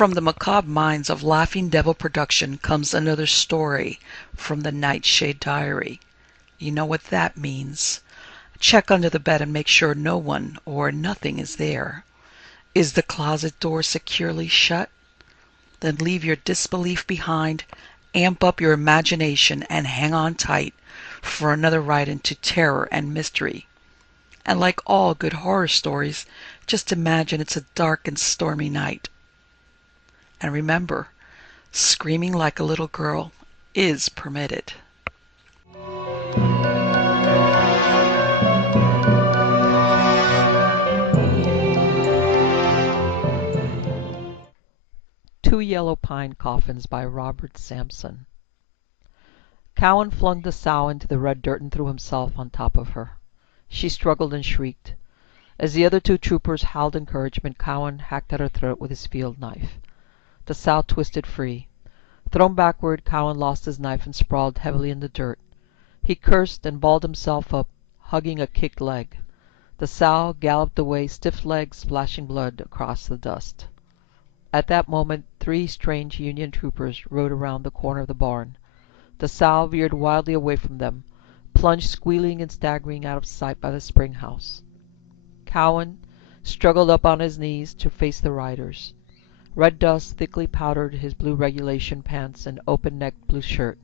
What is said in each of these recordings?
From the macabre minds of Laughing Devil Production comes another story from the Nightshade Diary. You know what that means. Check under the bed and make sure no one or nothing is there. Is the closet door securely shut? Then leave your disbelief behind, amp up your imagination, and hang on tight for another ride into terror and mystery. And like all good horror stories, just imagine it's a dark and stormy night. And remember, screaming like a little girl is permitted. Two Yellow Pine Coffins by Robert Sampson. Cowan flung the sow into the red dirt and threw himself on top of her. She struggled and shrieked. As the other two troopers howled encouragement, Cowan hacked at her throat with his field knife. The sow twisted free. Thrown backward, Cowan lost his knife and sprawled heavily in the dirt. He cursed and balled himself up, hugging a kicked leg. The sow galloped away, stiff legs splashing blood across the dust. At that moment 3 strange Union troopers rode around the corner of the barn. The sow veered wildly away from them, plunged squealing and staggering out of sight by the spring house. Cowan struggled up on his knees to face the riders. Red dust thickly powdered his blue regulation pants and open-necked blue shirt.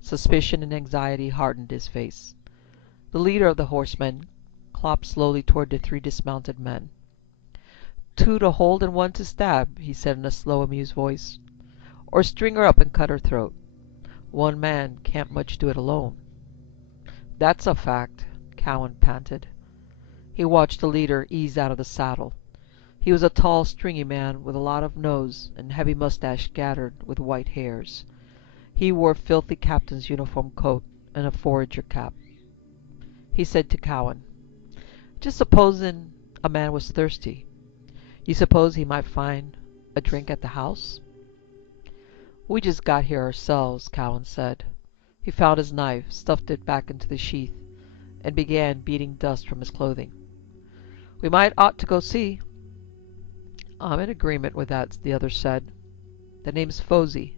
Suspicion and anxiety hardened his face. The leader of the horsemen clopped slowly toward the 3 dismounted men. 2 to hold and 1 to stab, he said in a slow, amused voice. Or string her up and cut her throat. 1 man can't much do it alone. That's a fact, Cowan panted. He watched the leader ease out of the saddle. He was a tall, stringy man with a lot of nose and heavy mustache scattered with white hairs. He wore a filthy captain's uniform coat and a forager cap. He said to Cowan, "Just supposing a man was thirsty. You suppose he might find a drink at the house?" "We just got here ourselves," Cowan said. He found his knife, stuffed it back into the sheath, and began beating dust from his clothing. "We might ought to go see." "I'm in agreement with that," the other said. "The name's Fosey."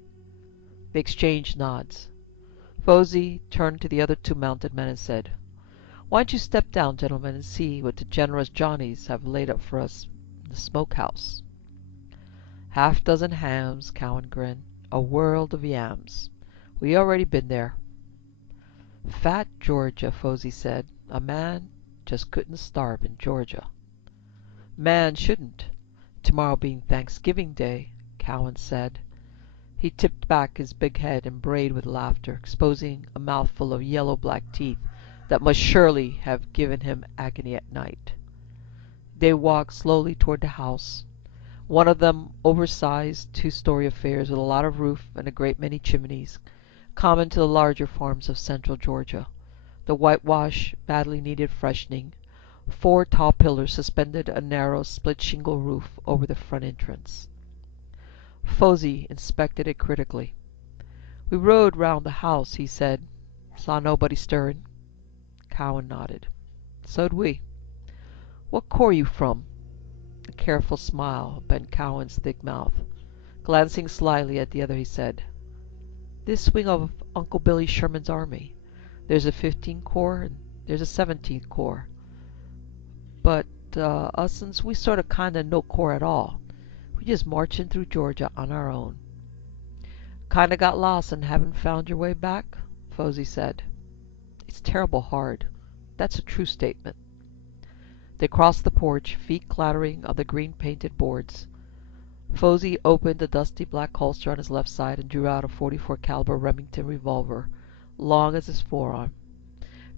They exchanged nods. Fosey turned to the other 2 mounted men and said, "Why don't you step down, gentlemen, and see what the generous Johnnies have laid up for us in the smokehouse?" "Half-dozen hams," Cowan grinned. "A world of yams. We already been there." "Fat Georgia," Fosey said. "A man just couldn't starve in Georgia." "Man shouldn't, tomorrow being Thanksgiving Day," Cowan said. He tipped back his big head and brayed with laughter, exposing a mouthful of yellow-black teeth that must surely have given him agony at night. They walked slowly toward the house, one of them oversized 2-story affairs with a lot of roof and a great many chimneys, common to the larger farms of central Georgia. The whitewash badly needed freshening. 4 tall pillars suspended a narrow split-shingle roof over the front entrance. Fosey inspected it critically. "We rode round the house," he said. "Saw nobody stirring." Cowan nodded. "So'd we." "What corps you from?" A careful smile bent Cowan's thick mouth. Glancing slyly at the other, he said, "This wing of Uncle Billy Sherman's army. There's a 15th Corps and there's a 17th Corps. But us'n's we sort of kinda no corps at all. We just marching through Georgia on our own." "Kinda got lost and haven't found your way back?" Fosey said. "It's terrible hard. That's a true statement." They crossed the porch, feet clattering on the green-painted boards. Fosey opened the dusty black holster on his left side and drew out a .44 caliber Remington revolver, long as his forearm.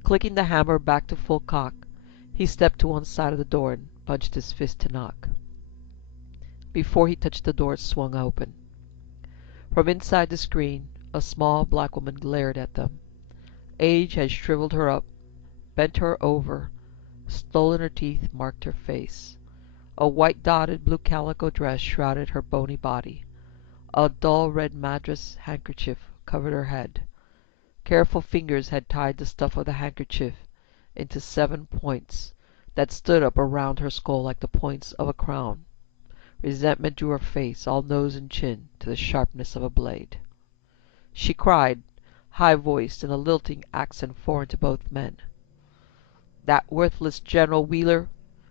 Clicking the hammer back to full cock, he stepped to one side of the door and punched his fist to knock. Before he touched the door, it swung open. From inside the screen, a small black woman glared at them. Age had shriveled her up, bent her over, stolen her teeth, marked her face. A white-dotted blue calico dress shrouded her bony body. A dull red madras handkerchief covered her head. Careful fingers had tied the stuff of the handkerchief into 7 points that stood up around her skull like the points of a crown. Resentment drew her face, all nose and chin, to the sharpness of a blade. She cried, high-voiced, in a lilting accent foreign to both men. "That worthless General Wheeler!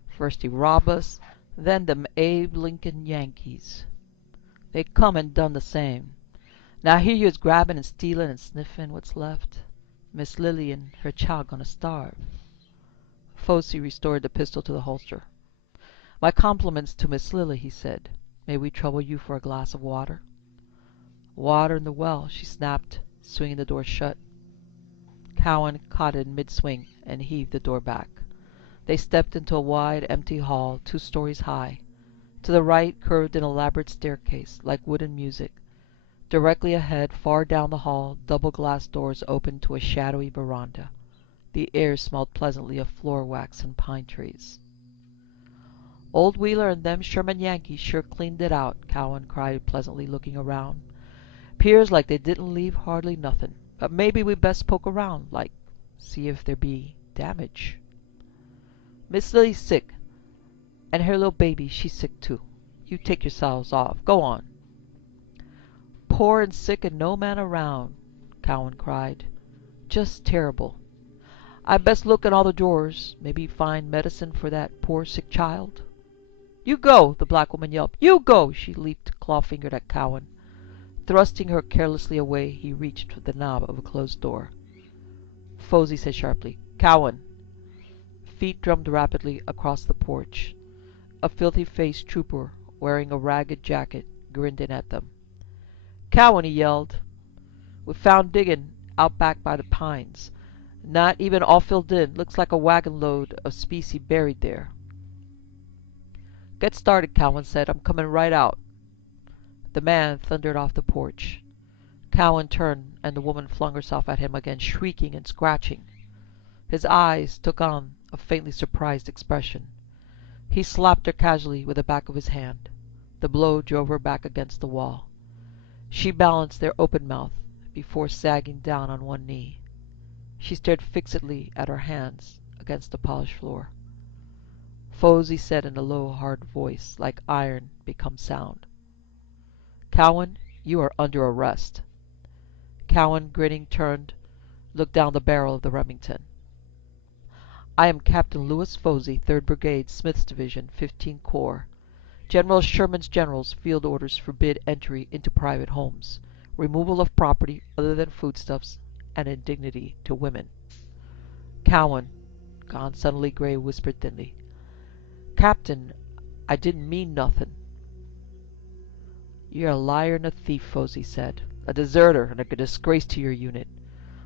First he robbed us, then them Abe Lincoln Yankees. They come and done the same. Now here you is grabbin' and stealin' and sniffin' what's left. Miss Lily and her child gonna starve." Fossey restored the pistol to the holster. "My compliments to Miss Lily," he said. "May we trouble you for a glass of water?" "Water in the well," she snapped, swinging the door shut. Cowan caught it in mid-swing and heaved the door back. They stepped into a wide, empty hall 2 stories high. To the right curved an elaborate staircase, like wooden music. Directly ahead, far down the hall, double glass doors opened to a shadowy veranda. The air smelled pleasantly of floor wax and pine trees. "Old Wheeler and them Sherman Yankees sure cleaned it out," Cowan cried pleasantly, looking around. "'Pears like they didn't leave hardly nothin'. But maybe we best poke around, like, see if there be damage." "Miss Lily's sick, and her little baby, she's sick too. You take yourselves off. Go on." "Poor and sick and no man around," Cowan cried. "Just terrible. I best look in all the drawers. Maybe find medicine for that poor sick child." "You go!" the black woman yelped. "You go!" She leaped claw-fingered at Cowan. Thrusting her carelessly away, he reached for the knob of a closed door. Fossey said sharply, "Cowan." Feet drummed rapidly across the porch. A filthy-faced trooper, wearing a ragged jacket, grinned in at them. "Cowan," he yelled, "we found diggin' out back by the pines. Not even all filled in. Looks like a wagon load of specie buried there." "Get started," Cowan said. "I'm coming right out." The man thundered off the porch. Cowan turned, and the woman flung herself at him again, shrieking and scratching. His eyes took on a faintly surprised expression. He slapped her casually with the back of his hand. The blow drove her back against the wall. She balanced there open-mouthed, before sagging down on one knee. She stared fixedly at her hands against the polished floor. Fossey said in a low, hard voice, like iron become sound, "Cowan, you are under arrest." Cowan, grinning, turned, looked down the barrel of the Remington. "I am Captain Louis Fossey, 3rd Brigade, Smith's Division, 15 Corps. General Sherman's generals' field orders forbid entry into private homes, removal of property other than foodstuffs, and indignity to women." Cowan, gone suddenly gray, whispered thinly, "Captain, I didn't mean nothin'." "You're a liar and a thief," Fossey said. "A deserter and a disgrace to your unit.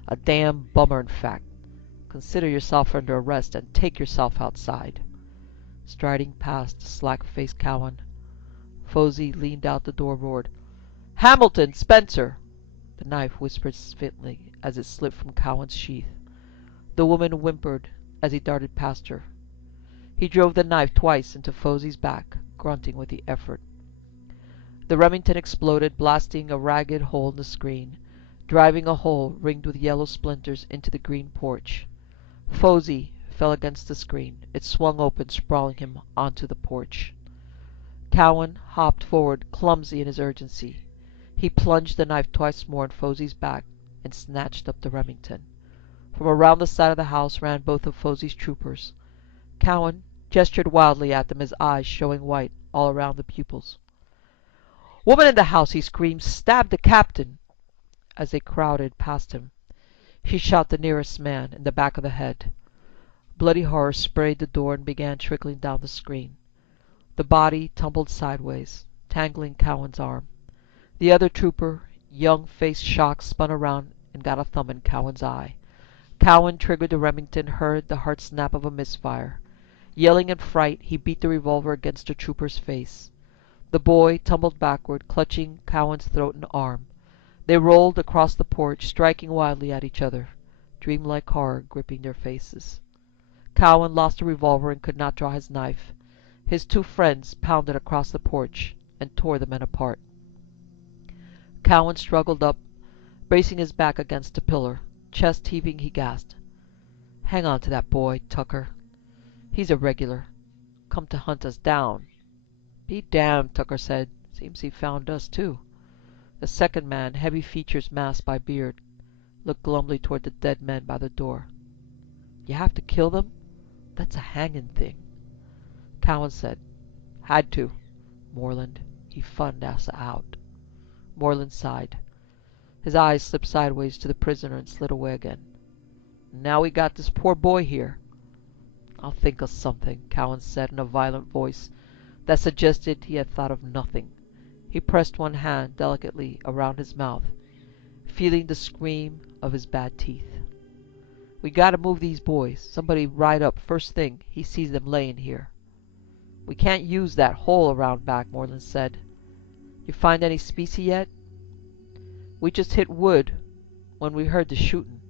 A damn bummer, in fact. Consider yourself under arrest and take yourself outside." Striding past slack-faced Cowan, Fossey leaned out the door, roared, "Hamilton! Spencer!" The knife whispered faintly as it slipped from Cowan's sheath. The woman whimpered as he darted past her. He drove the knife twice into Fossey's back, grunting with the effort. The Remington exploded, blasting a ragged hole in the screen, driving a hole ringed with yellow splinters into the green porch. Fossey fell against the screen. It swung open, sprawling him onto the porch. Cowan hopped forward, clumsy in his urgency. He plunged the knife twice more in Fossey's back and snatched up the Remington. From around the side of the house ran both of Fossey's troopers. Cowan gestured wildly at them, his eyes showing white all around the pupils. "Woman in the house!" he screamed. "Stab the captain!" As they crowded past him, he shot the nearest man in the back of the head. Bloody horror sprayed the door and began trickling down the screen. The body tumbled sideways, tangling Cowan's arm. The other trooper, young-faced shock, spun around and got a thumb in Cowan's eye. Cowan triggered the Remington, heard the hard snap of a misfire. Yelling in fright, he beat the revolver against the trooper's face. The boy tumbled backward, clutching Cowan's throat and arm. They rolled across the porch, striking wildly at each other, dreamlike horror gripping their faces. Cowan lost the revolver and could not draw his knife. His 2 friends pounded across the porch and tore the men apart. Cowan struggled up, bracing his back against a pillar. Chest heaving, he gasped, "Hang on to that boy, Tucker. He's a regular. Come to hunt us down." Be damned, Tucker said. Seems he found us, too. The second man, heavy features masked by beard, looked glumly toward the dead men by the door. You have to kill them? That's a hanging thing. Cowan said, Had to. Moreland, he found us out. Moreland sighed. His eyes slipped sideways to the prisoner and slid away again. Now we got this poor boy here. I'll think of something, Cowan said in a violent voice that suggested he had thought of nothing. He pressed one hand delicately around his mouth, feeling the scream of his bad teeth. We gotta move these boys. Somebody ride up first thing he sees them laying here. We can't use that hole around back, Moreland said. You find any specie yet? We just hit wood when we heard the shooting.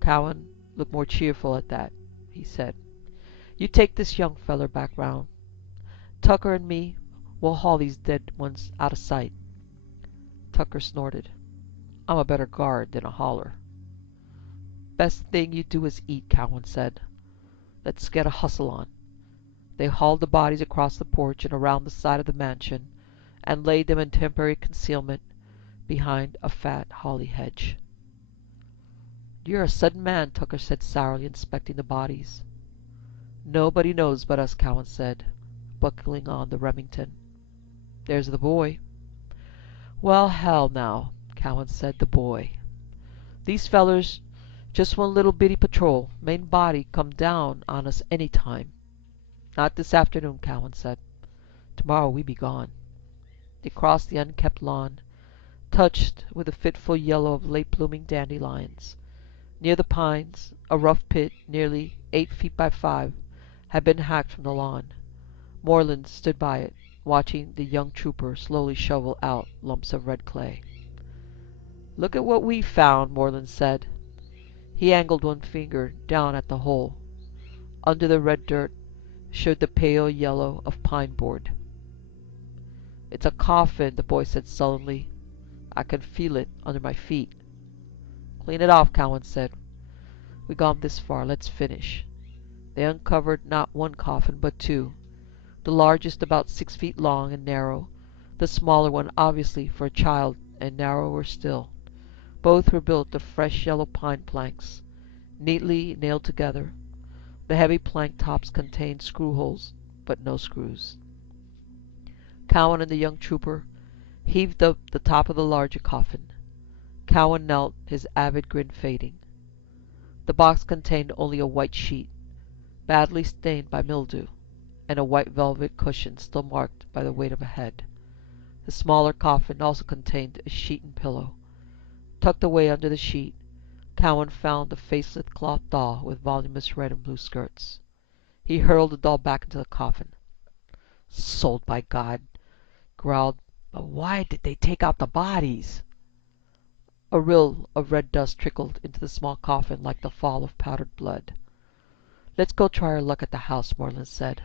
Cowan looked more cheerful at that. He said, You take this young feller back round. Tucker and me will haul these dead ones out of sight. Tucker snorted. I'm a better guard than a hauler. Best thing you do is eat, Cowan said. Let's get a hustle on. They hauled the bodies across the porch and around the side of the mansion and laid them in temporary concealment behind a fat holly hedge. You're a sudden man, Tucker said sourly, inspecting the bodies. Nobody knows but us, Cowan said, buckling on the Remington. There's the boy. Well, hell now, Cowan said, the boy. These fellers, just one little bitty patrol. Main body come down on us any time. Not this afternoon, Cowan said. Tomorrow we be gone. They crossed the unkept lawn, touched with the fitful yellow of late-blooming dandelions. Near the pines, a rough pit, nearly 8 feet by 5, had been hacked from the lawn. Moreland stood by it, watching the young trooper slowly shovel out lumps of red clay. Look at what we found, Moreland said. He angled one finger down at the hole. Under the red dirt showed the pale yellow of pine board. It's a coffin, the boy said sullenly. I can feel it under my feet. Clean it off, Cowan said. We gone this far. Let's finish. They uncovered not one coffin, but two. The largest about 6 feet long and narrow, the smaller one obviously for a child and narrower still. Both were built of fresh yellow pine planks, neatly nailed together. The heavy plank tops contained screw holes, but no screws. Cowan and the young trooper heaved up the top of the larger coffin. Cowan knelt, his avid grin fading. The box contained only a white sheet, badly stained by mildew, and a white velvet cushion still marked by the weight of a head. The smaller coffin also contained a sheet and pillow. Tucked away under the sheet, Cowan found a faceless cloth doll with voluminous red and blue skirts. He hurled the doll back into the coffin. Sold, by God, growled. But why did they take out the bodies? A rill of red dust trickled into the small coffin like the fall of powdered blood. Let's go try our luck at the house, Moreland said.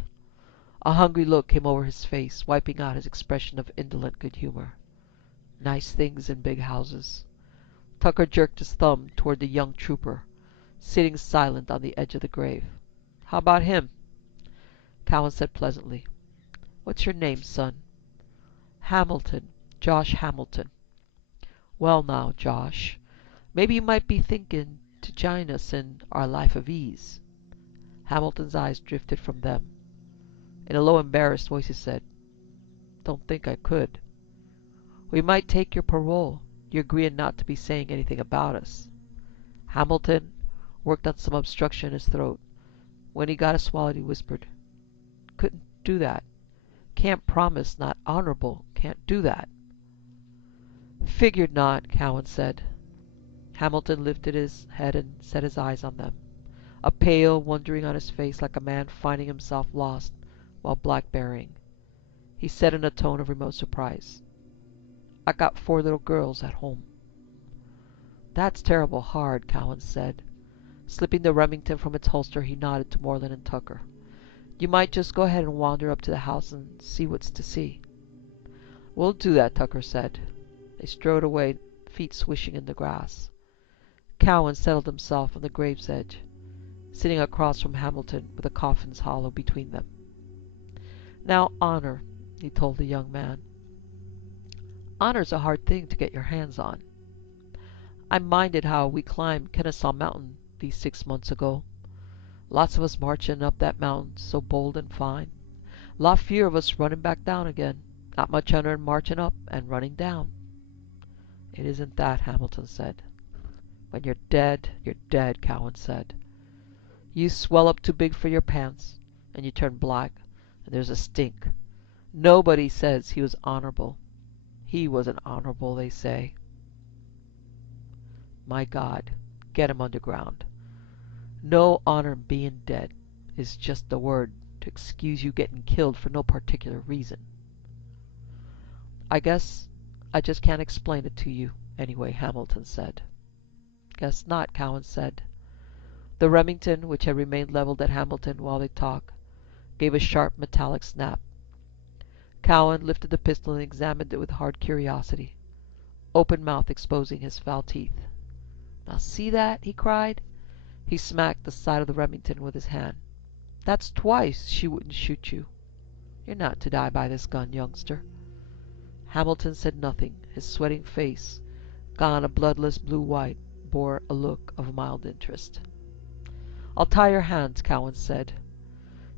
A hungry look came over his face, wiping out his expression of indolent good humor. Nice things in big houses. Tucker jerked his thumb toward the young trooper, sitting silent on the edge of the grave. How about him? Cowan said pleasantly. What's your name, son? Hamilton. Josh Hamilton. Well now, Josh, maybe you might be thinking to join us in our life of ease. Hamilton's eyes drifted from them. In a low, embarrassed voice he said, Don't think I could. We might take your parole. You're agreeing not to be saying anything about us. Hamilton worked on some obstruction in his throat. When he got it swallowed, he whispered, Couldn't do that. Can't promise, not honorable. Can't do that. Figured not, Cowan said. Hamilton lifted his head and set his eyes on them, a pale wondering on his face like a man finding himself lost while blackberrying. He said in a tone of remote surprise, I got 4 little girls at home. That's terrible hard, Cowan said. Slipping the Remington from its holster, he nodded to Moreland and Tucker. You might just go ahead and wander up to the house and see what's to see. We'll do that, Tucker said. They strode away, feet swishing in the grass. Cowan settled himself on the grave's edge, sitting across from Hamilton with the coffin's hollow between them. Now, Honor, he told the young man. "Honor's a hard thing to get your hands on. I minded how we climbed Kennesaw Mountain these 6 months ago. Lots of us marching up that mountain, so bold and fine. Lot fewer of us running back down again. Not much honor in marching up and running down." "It isn't that," Hamilton said. "When you're dead," Cowan said. "You swell up too big for your pants, and you turn black, and there's a stink. Nobody says he was honorable. He wasn't honorable, they say. My God, get him underground. No honor in being dead is just the word to excuse you getting killed for no particular reason." "I guess I just can't explain it to you anyway," Hamilton said. "Guess not," Cowan said. The Remington, which had remained leveled at Hamilton while they talked, gave a sharp metallic snap. Cowan lifted the pistol and examined it with hard curiosity, open mouth exposing his foul teeth. "Now see that?" he cried. He smacked the side of the Remington with his hand. "That's twice she wouldn't shoot you. You're not to die by this gun, youngster." Hamilton said nothing. His sweating face, gone a bloodless blue-white, bore a look of mild interest. "I'll tie your hands," Cowan said.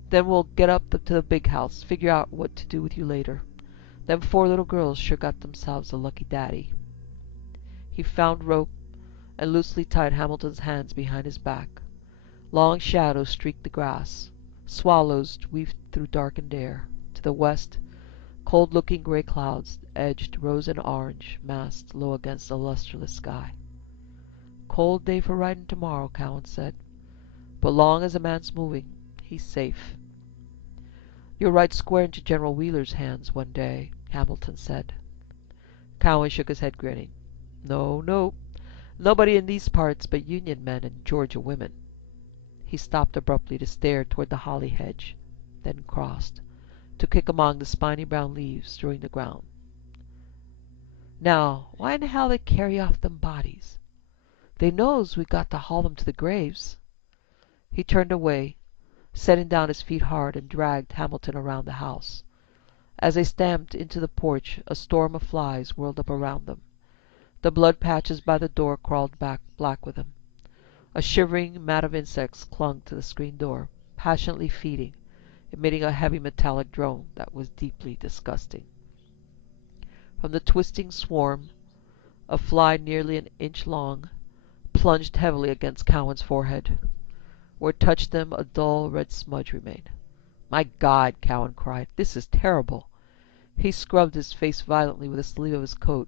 "Then we'll get up to the big house, figure out what to do with you later. Them 4 little girls sure got themselves a lucky daddy." He found rope and loosely tied Hamilton's hands behind his back. Long shadows streaked the grass. Swallows weaved through darkened air. To the west, cold-looking gray clouds, edged rose and orange, massed low against the lustreless sky. "Cold day for riding tomorrow," Cowan said. "But long as a man's moving, he's safe." "You'll ride square into General Wheeler's hands one day," Hamilton said. Cowan shook his head, grinning. "No, no. Nobody in these parts but Union men and Georgia women." He stopped abruptly to stare toward the holly hedge, then crossed, to kick among the spiny brown leaves strewing the ground. "Now, why in hell they carry off them bodies? They knows we got to haul them to the graves." He turned away, setting down his feet hard, and dragged Hamilton around the house. As they stamped into the porch, a storm of flies whirled up around them. The blood patches by the door crawled back black with them. A shivering mat of insects clung to the screen door, passionately feeding, emitting a heavy metallic drone that was deeply disgusting. From the twisting swarm, a fly nearly an inch long plunged heavily against Cowan's forehead. Where it touched them, a dull red smudge remained. "My God!" Cowan cried. "This is terrible." He scrubbed his face violently with the sleeve of his coat,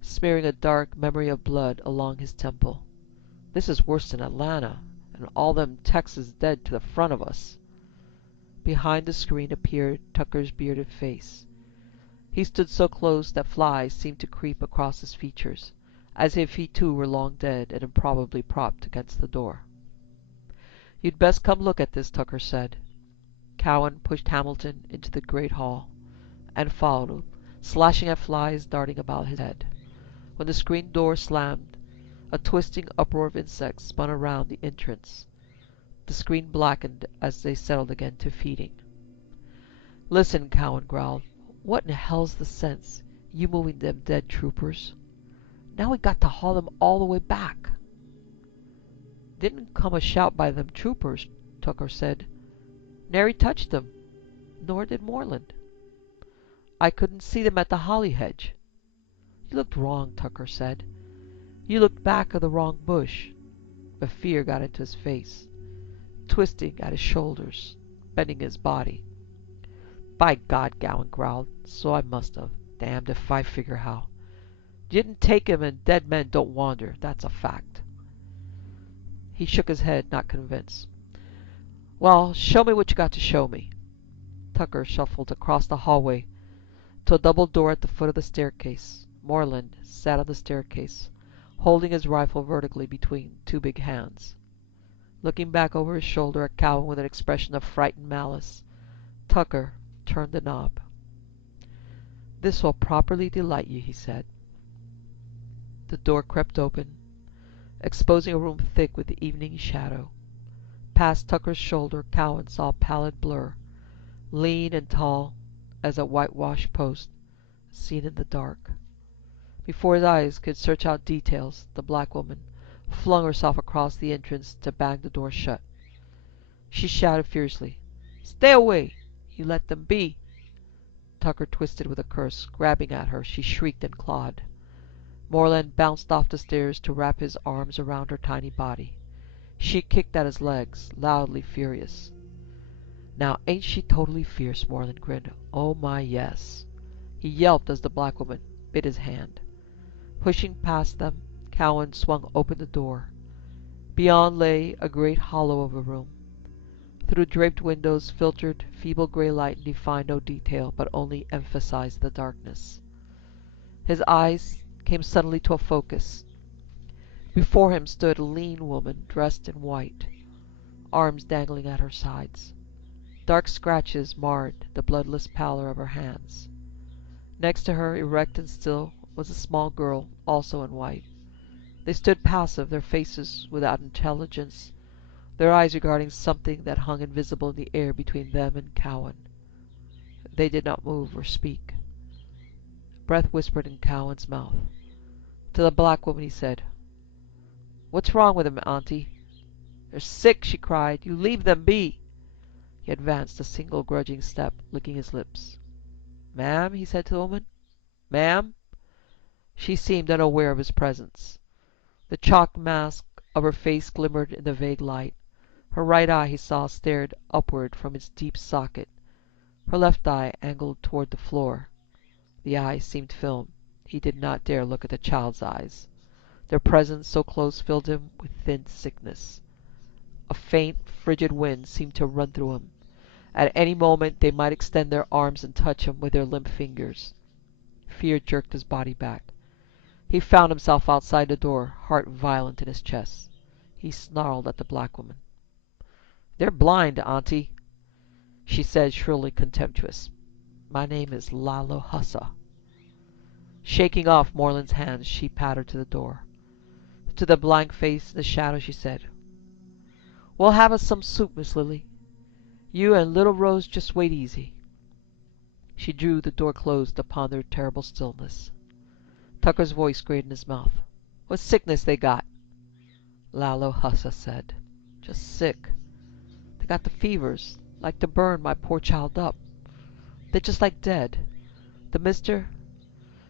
smearing a dark memory of blood along his temple. "This is worse than Atlanta, and all them Texas dead to the front of us." Behind the screen appeared Tucker's bearded face. He stood so close that flies seemed to creep across his features, as if he too were long dead and improbably propped against the door. "You'd best come look at this," Tucker said. Cowan pushed Hamilton into the great hall, and followed him, slashing at flies darting about his head. When the screen door slammed, a twisting uproar of insects spun around the entrance. The screen blackened as they settled again to feeding. "Listen," Cowan growled. "What in hell's the sense, you moving them dead troopers? Now we got to haul them all the way back." "Didn't come a shout by them troopers," Tucker said. "Nary touched them, nor did Moreland. I couldn't see them at the holly hedge." "You looked wrong," Tucker said. "You looked back of the wrong bush." But fear got into his face, twisting at his shoulders, bending his body. "By God," Cowan growled, "so I must have. Damned if I figure how. Didn't take him, and dead men don't wander. That's a fact." He shook his head, not convinced. "Well, show me what you got to show me." Tucker shuffled across the hallway to a double door at the foot of the staircase. Moreland sat on the staircase, holding his rifle vertically between 2 big hands. Looking back over his shoulder at Cowan with an expression of frightened malice, Tucker turned the knob. "This will properly delight you," he said. The door crept open, exposing a room thick with evening shadow. Past Tucker's shoulder, Cowan saw a pallid blur, lean and tall, as a whitewashed post seen in the dark. Before his eyes could search out details, the black woman flung herself across the entrance to bang the door shut. She shouted fiercely, "Stay away! You let them be!" Tucker twisted with a curse. Grabbing at her, she shrieked and clawed. Morland bounced off the stairs to wrap his arms around her tiny body. She kicked at his legs, loudly furious. "Now ain't she totally fierce?" Morland grinned. "Oh my, yes." He yelped as the black woman bit his hand. Pushing past them, Cowan swung open the door. Beyond lay a great hollow of a room. Through draped windows filtered feeble grey light and defined no detail, but only emphasized the darkness. His eyes came suddenly to a focus. Before him stood a lean woman dressed in white, arms dangling at her sides. Dark scratches marred the bloodless pallor of her hands. Next to her, erect and still, was a small girl, also in white. They stood passive, their faces without intelligence, their eyes regarding something that hung invisible in the air between them and Cowan. They did not move or speak. Breath whispered in Cowan's mouth. To the black woman he said, "What's wrong with them, Auntie?" "They're sick," she cried. "You leave them be." He advanced a single grudging step, licking his lips. "Ma'am," he said to the woman. "Ma'am?" She seemed unaware of his presence. The chalk mask of her face glimmered in the vague light. Her right eye, he saw, stared upward from its deep socket. Her left eye angled toward the floor. The eye seemed film. He did not dare look at the child's eyes. Their presence so close filled him with thin sickness. A faint, frigid wind seemed to run through him. At any moment they might extend their arms and touch him with their limp fingers. Fear jerked his body back. He found himself outside the door, heart violent in his chest. He snarled at the black woman. "They're blind, Auntie," she said, shrilly contemptuous. "My name is Lalo Hussa." Shaking off Morland's hands, she pattered to the door. To the blank face in the shadow she said, "We'll have us some soup, Miss Lily. You and little Rose just wait easy." She drew the door closed upon their terrible stillness. Tucker's voice grated in his mouth. "What sickness they got?" Lalo Hussa said, "Just sick. They got the fevers, like to burn my poor child up. They're just like dead. The mister,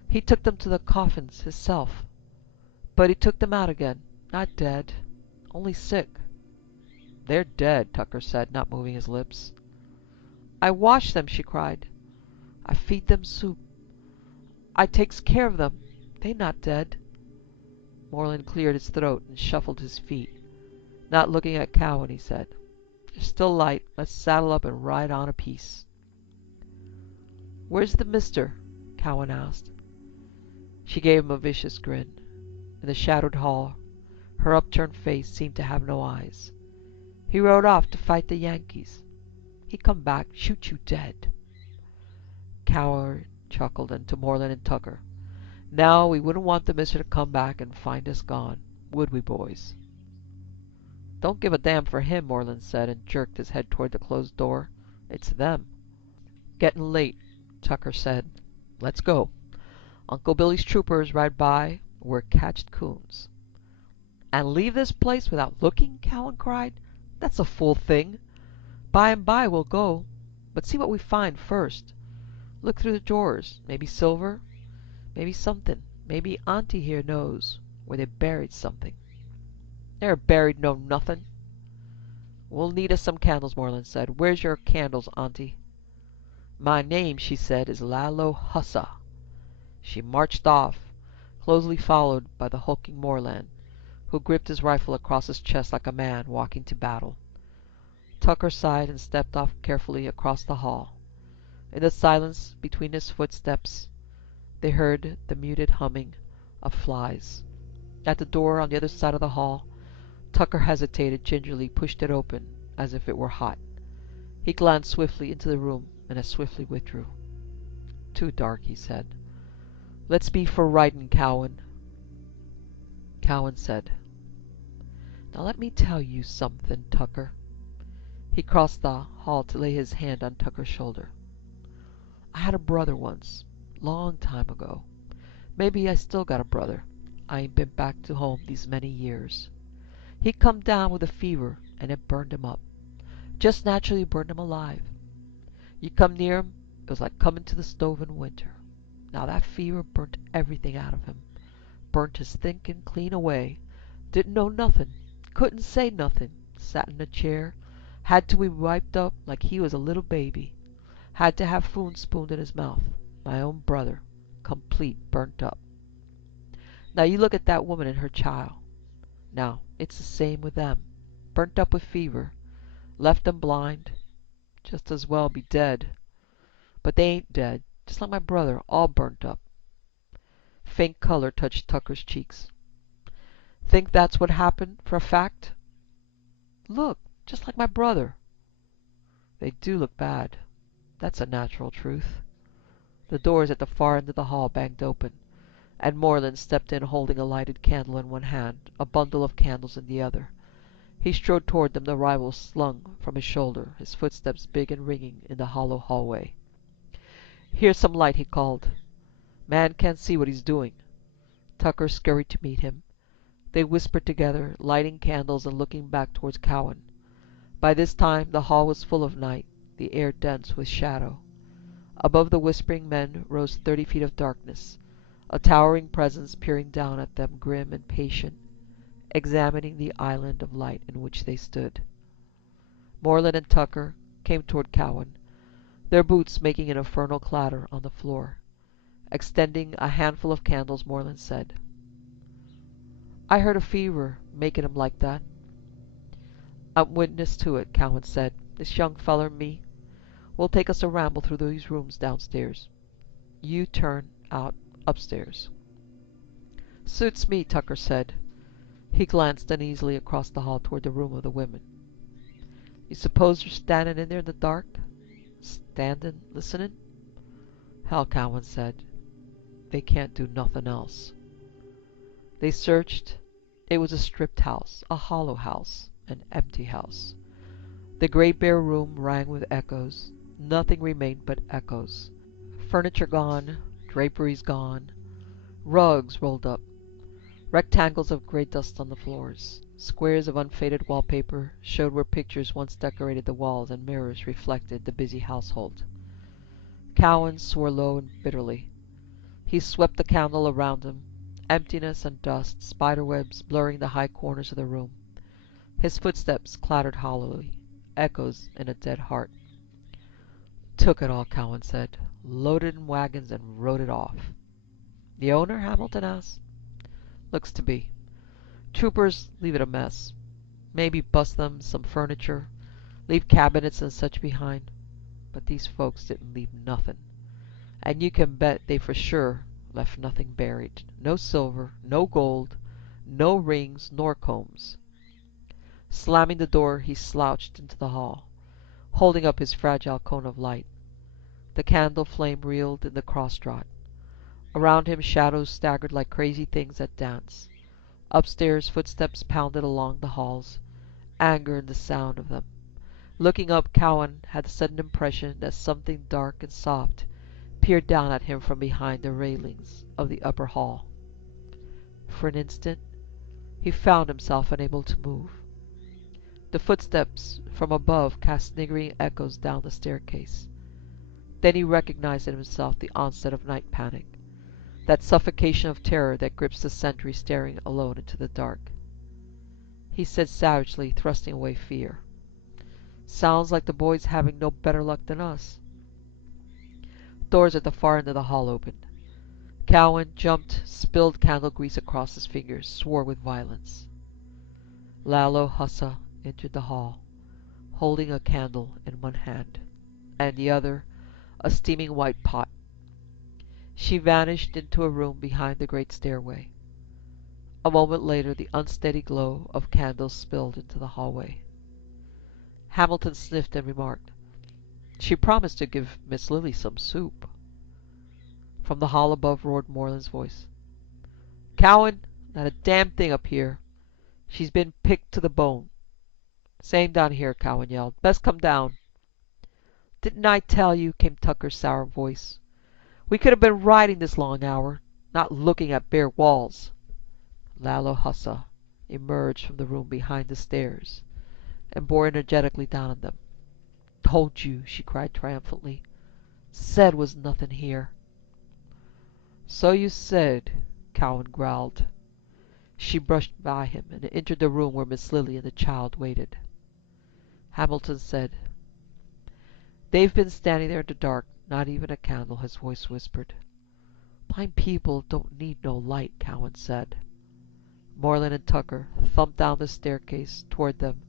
he took them to the Coffins hisself. But he took them out again. Not dead. Only sick." "They're dead," Tucker said, not moving his lips. "I wash them," she cried. "I feed them soup. I takes care of them. They not dead." Morland cleared his throat and shuffled his feet. Not looking at Cowan, he said, "There's still light. Let's saddle up and ride on a piece." "Where's the mister?" Cowan asked. She gave him a vicious grin. In the shadowed hall, her upturned face seemed to have no eyes. "He rode off to fight the Yankees. He come back, shoot you dead." Cowan chuckled, and to Morland and Tucker, "Now we wouldn't want the mister to come back and find us gone, would we, boys?" "Don't give a damn for him," Morland said, and jerked his head toward the closed door. "It's them." "Gettin' late," Tucker said. "Let's go. Uncle Billy's troopers ride by. We're catched coons." "And leave this place without looking?" Cowan cried. "That's a fool thing. By and by we'll go. But see what we find first. Look through the drawers. Maybe silver. Maybe something. Maybe Auntie here knows where they buried something." "They're buried no nothing." "We'll need us some candles," Morland said. "Where's your candles, Auntie?" "My name," she said, "is Lalo Hussa." She marched off, closely followed by the hulking Morland, who gripped his rifle across his chest like a man walking to battle. Tucker sighed and stepped off carefully across the hall. In the silence between his footsteps, they heard the muted humming of flies. At the door on the other side of the hall, Tucker hesitated, gingerly pushed it open, as if it were hot. He glanced swiftly into the room and as swiftly withdrew. "Too dark," he said. "Let's be for ridin', Cowan." Cowan said, "Now let me tell you something, Tucker." He crossed the hall to lay his hand on Tucker's shoulder. I had a brother once, long time ago. Maybe I still got a brother. I ain't been back to home these many years. He come down with a fever, and it burned him up. Just naturally burned him alive. You come near him, it was like coming to the stove in winter. Now that fever burnt everything out of him. Burnt his thinking clean away. Didn't know nothing. Couldn't say nothing. Sat in a chair. Had to be wiped up like he was a little baby. Had to have food spooned in his mouth. My own brother. Complete burnt up. Now you look at that woman and her child. Now, it's the same with them. Burnt up with fever. Left them blind. Just as well be dead. But they ain't dead. Just like my brother, all burnt up. Faint color touched Tucker's cheeks. Think that's what happened for a fact? Look, just like my brother. They do look bad. That's a natural truth. The doors at the far end of the hall banged open, and Marlene stepped in holding a lighted candle in one hand, a bundle of candles in the other. He strode toward them, the rifle slung from his shoulder, his footsteps big and ringing in the hollow hallway. "Here's some light," he called. "Man can't see what he's doing." Tucker scurried to meet him. They whispered together, lighting candles and looking back towards Cowan. By this time the hall was full of night, the air dense with shadow. Above the whispering men rose 30 feet of darkness, a towering presence peering down at them grim and patient, examining the island of light in which they stood. Marlene and Tucker came toward Cowan, their boots making an infernal clatter on the floor. Extending a handful of candles, Marlene said, "I heard a fever making him like that." "I'm witness to it," Cowan said. "This young feller and me, we'll take us a ramble through these rooms downstairs. You turn out upstairs." "Suits me," Tucker said. He glanced uneasily across the hall toward the room of the women. "You suppose they're standing in there in the dark? Standing, listening?" "Hell," Cowan said. "They can't do nothing else." They searched. It was a stripped house, a hollow house, an empty house. The great bare room rang with echoes. Nothing remained but echoes. Furniture gone, draperies gone, rugs rolled up, rectangles of grey dust on the floors. Squares of unfaded wallpaper showed where pictures once decorated the walls and mirrors reflected the busy household. Cowan swore low and bitterly. He swept the candle around him, emptiness and dust, spiderwebs blurring the high corners of the room. His footsteps clattered hollowly, echoes in a dead heart. "Took it all," Cowan said. "Loaded in wagons and rode it off." "The owner?" Hamilton asked. "Looks to be. Troopers leave it a mess. Maybe bust them some furniture, leave cabinets and such behind. But these folks didn't leave nothin'. And you can bet they for sure left nothing buried. No silver, no gold, no rings nor combs." Slamming the door, he slouched into the hall, holding up his fragile cone of light. The candle flame reeled in the cross-draught. Around him shadows staggered like crazy things that dance. Upstairs footsteps pounded along the halls, anger in the sound of them. Looking up, Cowan had the sudden impression that something dark and soft peered down at him from behind the railings of the upper hall. For an instant he found himself unable to move. The footsteps from above cast niggering echoes down the staircase. Then he recognized in himself the onset of night panic, that suffocation of terror that grips the sentry staring alone into the dark. He said savagely, thrusting away fear, "Sounds like the boys having no better luck than us." Doors at the far end of the hall opened. Cowan jumped, spilled candle grease across his fingers, swore with violence. Lalo Hussa entered the hall, holding a candle in one hand, and the other a steaming white pot. She vanished into a room behind the great stairway. A moment later the unsteady glow of candles spilled into the hallway. Hamilton sniffed and remarked, "She promised to give Miss Lily some soup." From the hall above roared Marlene's voice. "Cowan, not a damn thing up here. She's been picked to the bone." "Same down here," Cowan yelled. "Best come down." "Didn't I tell you?" came Tucker's sour voice. "We could have been riding this long hour, not looking at bare walls." Lalo Hussa emerged from the room behind the stairs and bore energetically down on them. "Told you," she cried triumphantly. "Said was nothing here." "So you said," Cowan growled. She brushed by him and entered the room where Miss Lily and the child waited. Hamilton said, "They've been standing there in the dark, not even a candle," his voice whispered. "Blind people don't need no light," Cowan said. Marlene and Tucker thumped down the staircase toward them,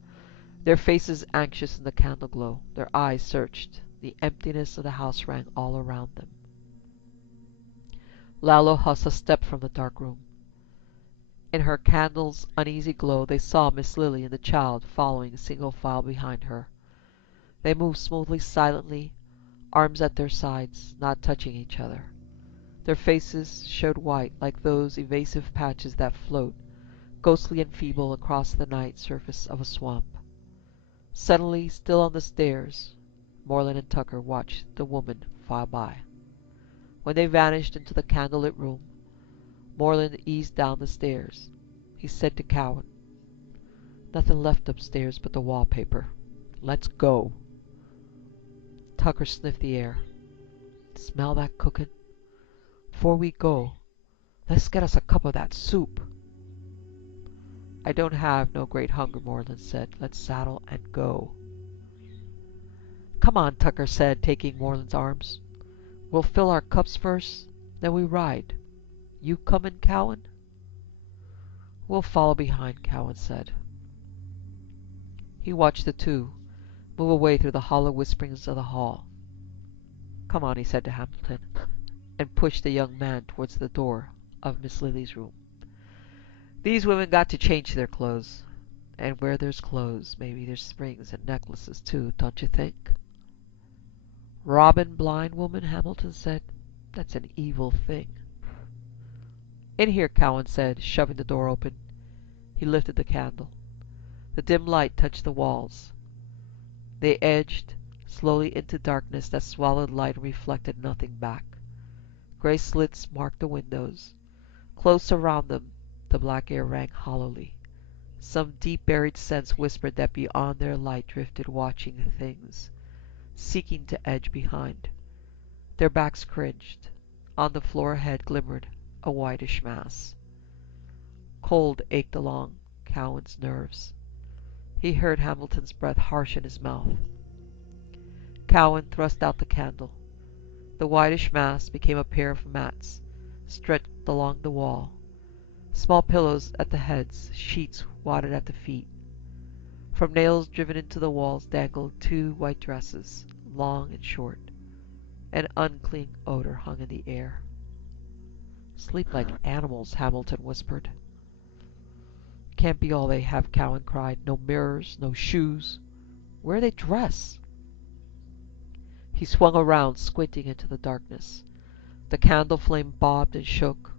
their faces anxious in the candle glow. Their eyes searched. The emptiness of the house rang all around them. Lalo Hussa stepped from the dark room. In her candle's uneasy glow they saw Miss Lily and the child following single file behind her. They moved smoothly, silently, arms at their sides, not touching each other. Their faces showed white like those evasive patches that float, ghostly and feeble, across the night surface of a swamp. Suddenly, still on the stairs, Marlene and Tucker watched the woman file by. When they vanished into the candlelit room, Marlene eased down the stairs. He said to Cowan, "Nothing left upstairs but the wallpaper. Let's go." Tucker sniffed the air. "Smell that cooking? Before we go, let's get us a cup of that soup." "I don't have no great hunger," Marlene said. "Let's saddle and go." "Come on," Tucker said, taking Marlene's arms. "We'll fill our cups first, then we ride. You comin', Cowan?" "We'll follow behind," Cowan said. He watched the two move away through the hollow whisperings of the hall. "Come on," he said to Hamilton, and pushed the young man towards the door of Miss Lily's room. "These women got to change their clothes. And where there's clothes, maybe there's rings and necklaces too, don't you think?" "Robbin' blind woman," Hamilton said. "That's an evil thing." "In here," Cowan said, shoving the door open. He lifted the candle. The dim light touched the walls. They edged slowly into darkness that swallowed light and reflected nothing back. Grey slits marked the windows. Close around them the black air rang hollowly. Some deep-buried sense whispered that beyond their light drifted watching things, seeking to edge behind. Their backs cringed. On the floor ahead glimmered a whitish mass. Cold ached along Cowan's nerves. He heard Hamilton's breath harsh in his mouth. Cowan thrust out the candle. The whitish mass became a pair of mats stretched along the wall. Small pillows at the heads, sheets wadded at the feet. From nails driven into the walls dangled two white dresses, long and short. An unclean odor hung in the air. "Sleep like animals," Hamilton whispered. "Can't be all they have," Cowan cried. "No mirrors, no shoes. Where they dress?" He swung around, squinting into the darkness. The candle flame bobbed and shook,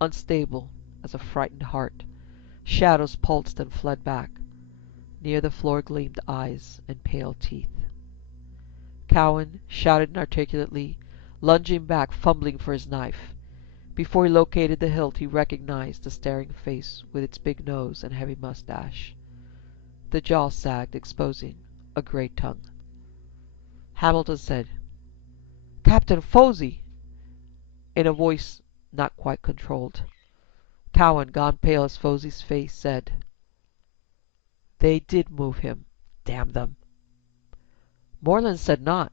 unstable as a frightened heart. Shadows pulsed and fled back. Near the floor gleamed eyes and pale teeth. Cowan shouted inarticulately, lunging back, fumbling for his knife. Before he located the hilt, he recognized the staring face with its big nose and heavy mustache. The jaw sagged, exposing a grey tongue. Hamilton said, "Captain Fozzie!" in a voice not quite controlled. Cowan, gone pale as Fozzie's face, said, "They did move him, damn them." Marlene said not.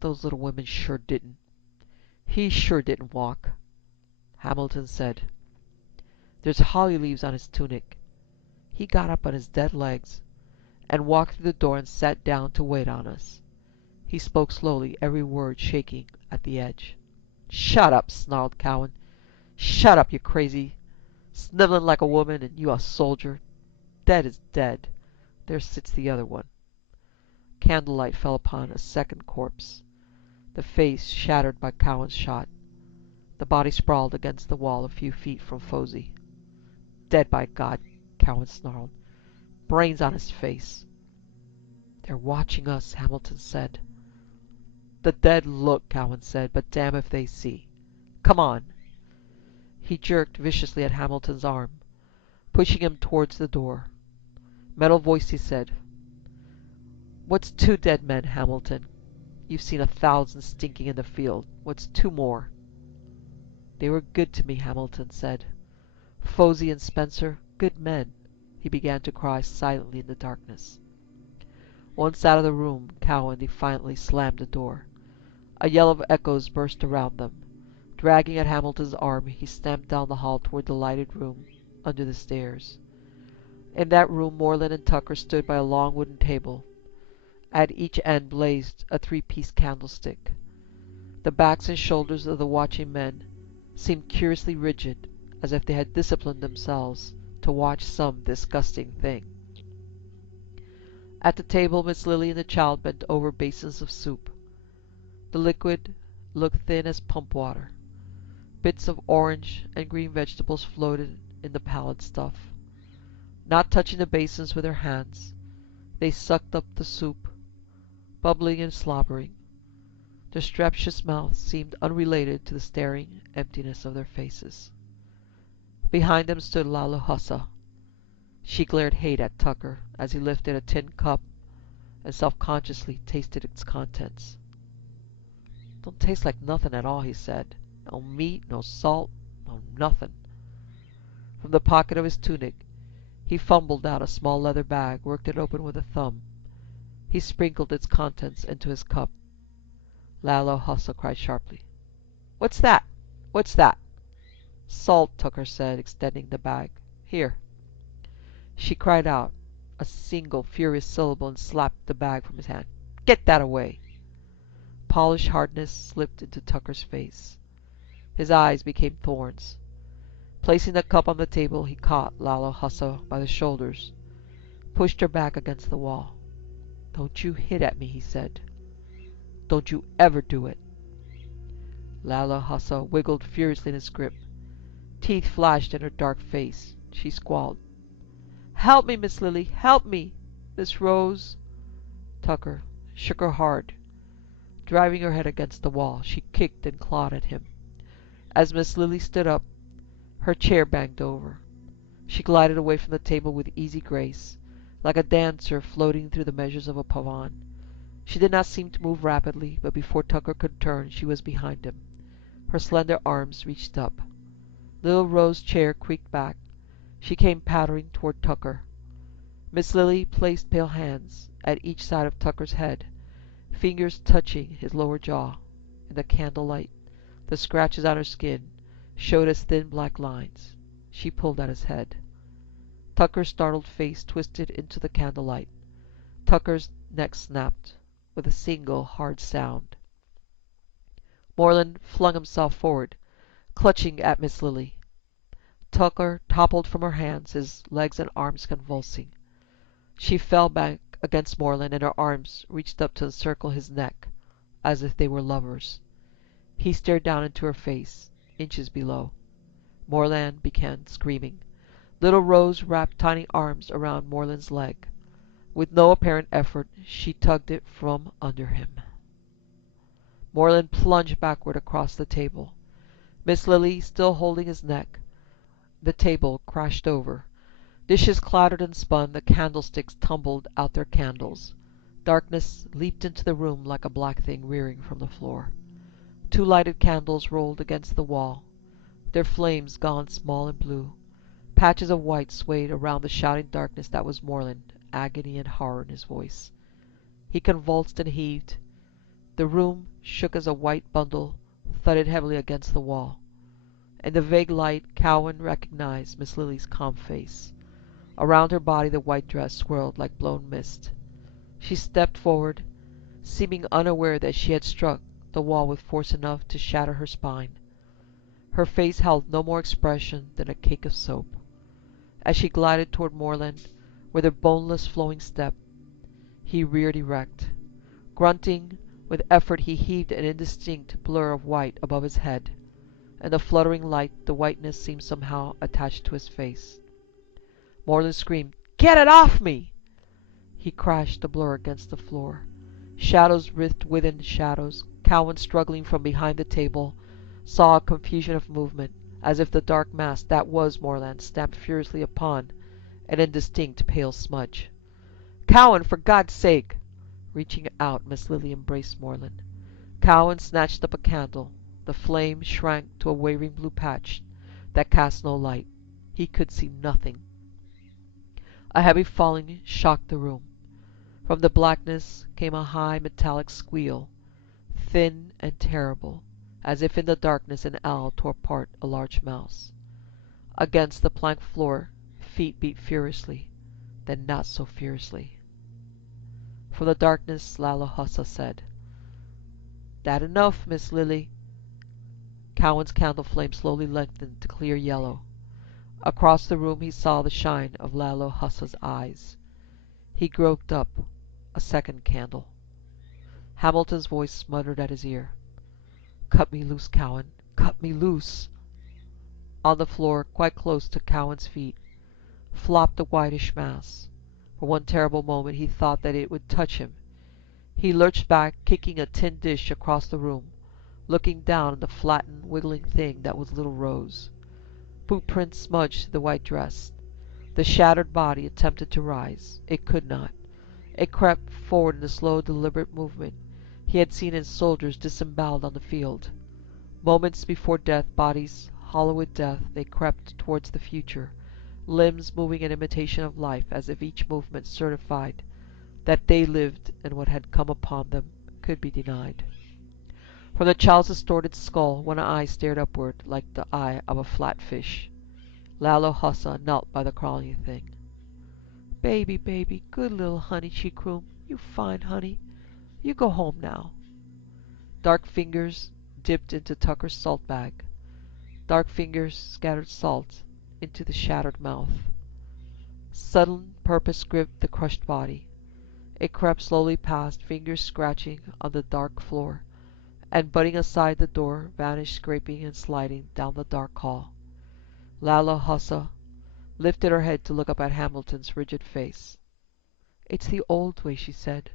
"Those little women sure didn't. He sure didn't walk." Hamilton said, "There's holly leaves on his tunic. He got up on his dead legs and walked through the door and sat down to wait on us." He spoke slowly, every word shaking at the edge. "Shut up," snarled Cowan. "Shut up, you crazy. Snivelling like a woman, and you a soldier. Dead is dead. There sits the other one." Candlelight fell upon a second corpse, the face shattered by Cowan's shot. The body sprawled against the wall a few feet from Fozzie. "Dead, by God," Cowan snarled. "Brains on his face." "They're watching us," Hamilton said. "The dead look," Cowan said, "but damn if they see. Come on." He jerked viciously at Hamilton's arm, pushing him towards the door. Metal voice, he said, "What's 2 dead men, Hamilton? You've seen 1,000 stinking in the field. What's 2 more?" "They were good to me," Hamilton said. "Fosey and Spencer, good men." He began to cry silently in the darkness. Once out of the room, Cowan defiantly slammed the door. A yell of echoes burst around them. Dragging at Hamilton's arm, he stamped down the hall toward the lighted room under the stairs. In that room, Marlene and Tucker stood by a long wooden table. At each end blazed a 3-piece candlestick. The backs and shoulders of the watching men seemed curiously rigid, as if they had disciplined themselves to watch some disgusting thing. At the table, Miss Lily and the child bent over basins of soup. The liquid looked thin as pump water. Bits of orange and green vegetables floated in the pallid stuff. Not touching the basins with their hands, they sucked up the soup, bubbling and slobbering. Their straptious mouths seemed unrelated to the staring emptiness of their faces. Behind them stood Lalo Hussa. She glared hate at Tucker as he lifted a tin cup and self-consciously tasted its contents. "Don't taste like nothing at all," he said. "No meat, no salt, no nothing." From the pocket of his tunic he fumbled out a small leather bag, worked it open with a thumb. He sprinkled its contents into his cup. Lalo Hussa cried sharply, "What's that? What's that?" "Salt," Tucker said, extending the bag. "Here." She cried out a single furious syllable and slapped the bag from his hand. "Get that away!" Polished hardness slipped into Tucker's face. His eyes became thorns. Placing the cup on the table, he caught Lalo Hussa by the shoulders, pushed her back against the wall. "Don't you hit at me," he said. "Don't you ever do it." Lalo Hussa wiggled furiously in his grip. Teeth flashed in her dark face. She squalled, "Help me, Miss Lily! Help me! Miss Rose!" Tucker shook her hard. Driving her head against the wall, she kicked and clawed at him. As Miss Lily stood up, her chair banged over. She glided away from the table with easy grace, like a dancer floating through the measures of a pavane. She did not seem to move rapidly, but before Tucker could turn, she was behind him. Her slender arms reached up. Little Rose's chair creaked back. She came pattering toward Tucker. Miss Lily placed pale hands at each side of Tucker's head, fingers touching his lower jaw. In the candlelight, the scratches on her skin showed as thin black lines. She pulled at his head. Tucker's startled face twisted into the candlelight. Tucker's neck snapped with a single hard sound. Marlene flung himself forward, clutching at Miss Lily. Tucker toppled from her hands, his legs and arms convulsing. She fell back against Marlene, and her arms reached up to encircle his neck, as if they were lovers. He stared down into her face, inches below. Marlene began screaming. Little Rose wrapped tiny arms around Marlene's leg. With no apparent effort, she tugged it from under him. Marlene plunged backward across the table. Miss Lily still holding his neck. The table crashed over. Dishes clattered and spun. The candlesticks tumbled out their candles. Darkness leaped into the room like a black thing rearing from the floor. 2 lighted candles rolled against the wall, their flames gone small and blue. Patches of white swayed around the shouting darkness that was Marlene, agony and horror in his voice. He convulsed and heaved. The room shook as a white bundle thudded heavily against the wall. In the vague light, Cowan recognized Miss Lily's calm face. Around her body the white dress swirled like blown mist. She stepped forward, seeming unaware that she had struck the wall with force enough to shatter her spine. Her face held no more expression than a cake of soap. As she glided toward Marlene, with her boneless flowing step, he reared erect. Grunting, with effort he heaved an indistinct blur of white above his head. In the fluttering light, the whiteness seemed somehow attached to his face. Marlene screamed, "Get it off me!" He crashed the blur against the floor. Shadows writhed within shadows. Cowan, struggling from behind the table, saw a confusion of movement, as if the dark mass that was Moreland stamped furiously upon an indistinct pale smudge. "Cowan, for God's sake!" Reaching out, Miss Lily embraced Moreland. Cowan snatched up a candle. The flame shrank to a wavering blue patch that cast no light. He could see nothing. A heavy falling shocked the room. From the blackness came a high metallic squeal, thin and terrible, as if in the darkness an owl tore apart a large mouse. Against the plank floor feet beat furiously, then not so furiously. From the darkness Lalo Hussa said, "That enough, Miss Lily." Cowan's candle flame slowly lengthened to clear yellow. Across the room he saw the shine of Lalo Hussa's eyes. He groped up a second candle. Hamilton's voice smuttered at his ear. "Cut me loose, Cowan. Cut me loose." On the floor, quite close to Cowan's feet, flopped a whitish mass. For one terrible moment he thought that it would touch him. He lurched back, kicking a tin dish across the room, looking down at the flattened, wiggling thing that was little Rose. Boot prints smudged the white dress. The shattered body attempted to rise. It could not. It crept forward in the slow, deliberate movement he had seen in soldiers disemboweled on the field. Moments before death, bodies hollow with death, they crept towards the future, limbs moving in imitation of life, as if each movement certified that they lived and what had come upon them could be denied. From the child's distorted skull one eye stared upward like the eye of a flat fish. Lalo Hussa knelt by the crawling thing. "Baby, baby, good little honey," she crooned. "You fine honey. You go home now." Dark fingers dipped into Tucker's salt bag. Dark fingers scattered salt into the shattered mouth. Sudden purpose gripped the crushed body. It crept slowly past, fingers scratching on the dark floor, and butting aside the door, vanished scraping and sliding down the dark hall. Lalo Hussa lifted her head to look up at Hamilton's rigid face. "It's the old way," she said.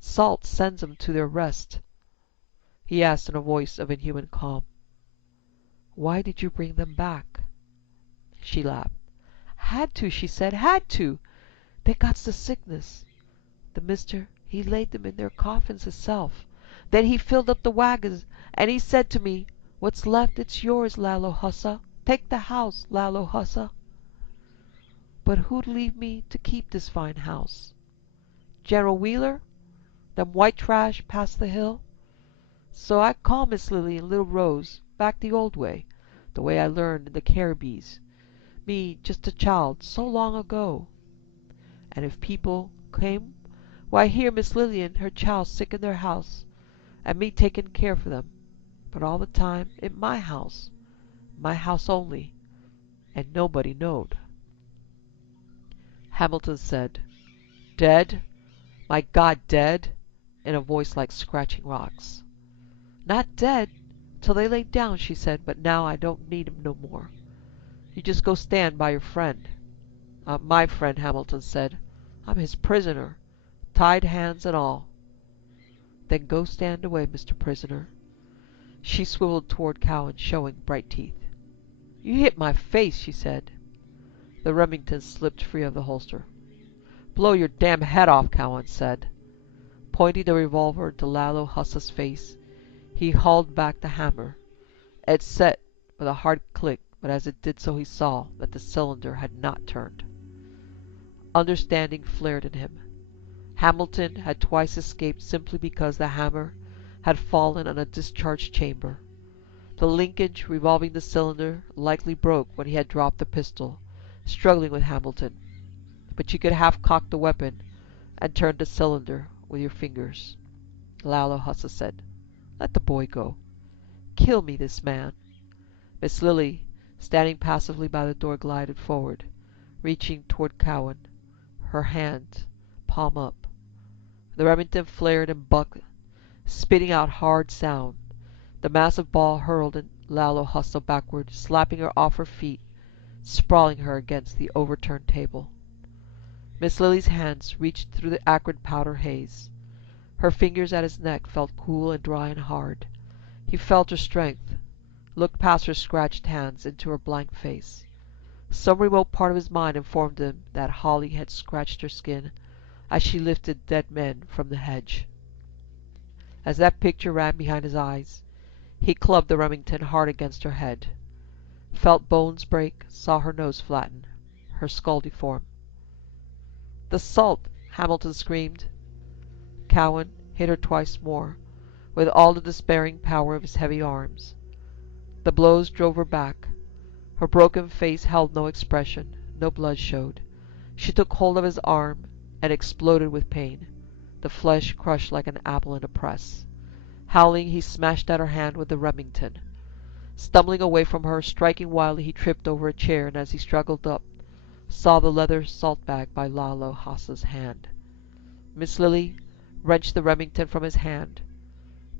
"Salt sends 'em to their rest." He asked in a voice of inhuman calm, "Why did you bring them back?" She laughed. "Had to," she said. "Had to. They gots the sickness. The mister, he laid them in their coffins hisself. Then he filled up the wagons, and he said to me, 'What's left, it's yours, Lalo Hussa. Take the house, Lalo Hussa.' But who'd leave me to keep this fine house? General Wheeler? Them white trash past the hill? So I call Miss Lily and little Rose back the old way, the way I learned in the Caribbees, me just a child so long ago. And if people came, why here Miss Lily and her child sick in their house, and me taking care for them, but all the time in my house only, and nobody knowed." Hamilton said, "Dead? My God, dead?" in a voice like scratching rocks. "Not dead till they laid down," she said, "but now I don't need 'em no more. You just go stand by your friend." "My friend," Hamilton said. "I'm his prisoner, tied hands and all." "Then go stand away, Mr. Prisoner." She swiveled toward Cowan, showing bright teeth. "You hit my face," she said. The Remington slipped free of the holster. "Blow your damn head off," Cowan said. Pointing the revolver to Lalo Hussa's face, he hauled back the hammer. It set with a hard click, but as it did so he saw that the cylinder had not turned. Understanding flared in him. Hamilton had twice escaped simply because the hammer had fallen on a discharged chamber. The linkage revolving the cylinder likely broke when he had dropped the pistol, struggling with Hamilton. But you could half cock the weapon and turn the cylinder with your fingers. Lalo Hussa said, "Let the boy go. Kill me this man." Miss Lily, standing passively by the door, glided forward, reaching toward Cowan, her hand palm up. The Remington flared and bucked, spitting out hard sound. The massive ball hurled Lalo Hussa backward, slapping her off her feet, sprawling her against the overturned table. Miss Lily's hands reached through the acrid powder haze. Her fingers at his neck felt cool and dry and hard. He felt her strength, looked past her scratched hands into her blank face. Some remote part of his mind informed him that Holly had scratched her skin as she lifted dead men from the hedge. As that picture ran behind his eyes, he clubbed the Remington hard against her head, felt bones break, saw her nose flatten, her skull deform. "The salt!" Hamilton screamed. Cowan hit her twice more, with all the despairing power of his heavy arms. The blows drove her back. Her broken face held no expression, no blood showed. She took hold of his arm and exploded with pain, the flesh crushed like an apple in a press. Howling, he smashed at her hand with the Remington. Stumbling away from her, striking wildly, he tripped over a chair, and as he struggled up, saw the leather salt bag by Lalo Hassa's hand. Miss Lily wrenched the Remington from his hand.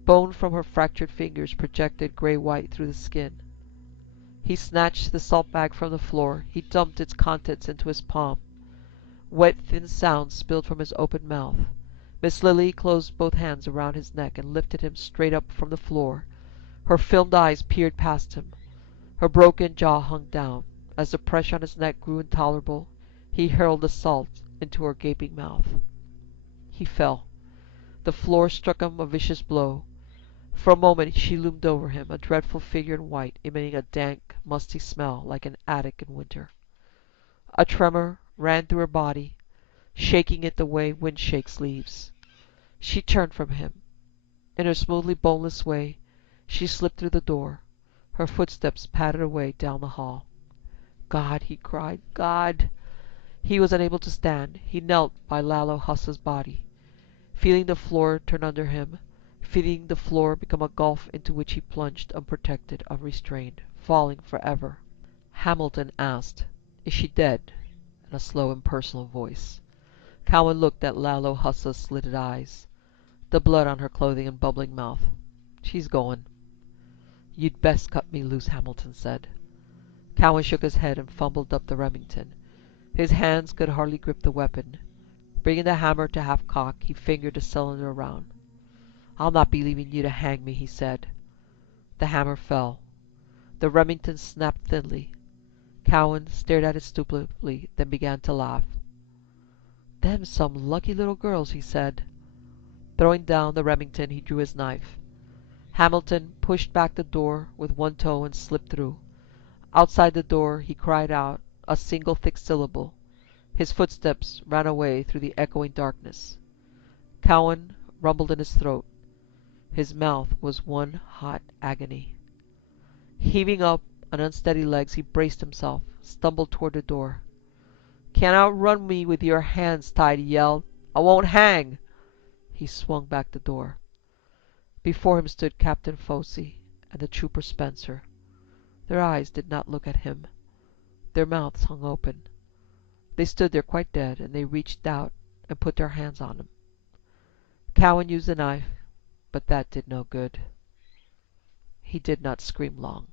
Bone from her fractured fingers projected grey-white through the skin. He snatched the salt bag from the floor. He dumped its contents into his palm. Wet, thin sounds spilled from his open mouth. Miss Lily closed both hands around his neck and lifted him straight up from the floor. Her filmed eyes peered past him. Her broken jaw hung down. As the pressure on his neck grew intolerable, he hurled the salt into her gaping mouth. He fell. The floor struck him a vicious blow. For a moment she loomed over him, a dreadful figure in white, emitting a dank, musty smell like an attic in winter. A tremor ran through her body, shaking it the way wind shakes leaves. She turned from him. In her smoothly boneless way, she slipped through the door. Her footsteps pattered away down the hall. "God!" he cried. "God!" He was unable to stand. He knelt by Lalo Hassa's body, feeling the floor turn under him, feeling the floor become a gulf into which he plunged unprotected, unrestrained, falling forever. Hamilton asked, "Is she dead?" in a slow, impersonal voice. Cowan looked at Lalo Hassa's slitted eyes, the blood on her clothing and bubbling mouth. "She's going." "You'd best cut me loose," Hamilton said. Cowan shook his head and fumbled up the Remington. His hands could hardly grip the weapon. Bringing the hammer to half-cock, he fingered the cylinder around. "I'll not be leaving you to hang me," he said. The hammer fell. The Remington snapped thinly. Cowan stared at it stupidly, then began to laugh. "Them's some lucky little girls," he said. Throwing down the Remington, he drew his knife. Hamilton pushed back the door with one toe and slipped through. Outside the door he cried out a single thick syllable. His footsteps ran away through the echoing darkness. Cowan rumbled in his throat. His mouth was one hot agony. Heaving up on unsteady legs, he braced himself, stumbled toward the door. "Can't outrun me with your hands tied," he yelled. "I won't hang." He swung back the door. Before him stood Captain Fossey and the trooper Spencer. Their eyes did not look at him. Their mouths hung open. They stood there quite dead, and they reached out and put their hands on him. Cowan used the knife, but that did no good. He did not scream long.